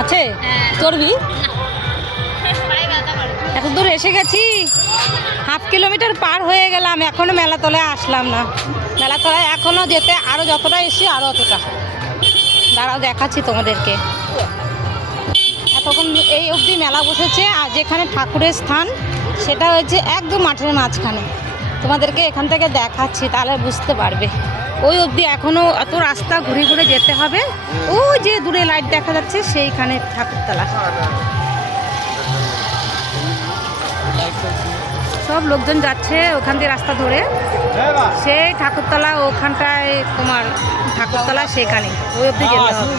আছে চড়বি? এত দূর এসে গেছি, হাফ কিলোমিটার পার হয়ে গেলাম, এখনো মেলাতলায় আসলাম না। মেলাতলায় এখনো যেতে আরো যতটা এসি আরো অতটা। দাঁড়াও দেখাচ্ছি তোমাদেরকে। এতক্ষণ এই অবধি মেলা বসেছে, আর যেখানে ঠাকুরের স্থান সেটা হচ্ছে একদম মাঠের মাঝখানে। তোমাদেরকে এখান থেকে দেখাচ্ছি, তাহলে বুঝতে পারবে। ওই অবধি এখনও এত রাস্তা ঘুরে ঘুরে যেতে হবে। ওই যে দূরে লাইট দেখা যাচ্ছে সেইখানে ঠাকুরতলা। সব লোকজন যাচ্ছে ওখান দিয়ে রাস্তা ধরে, সেই ঠাকুরতলা ওখানটায় তোমার ঠাকুরতলা, সেখানে ওই অবধি যেতে হবে।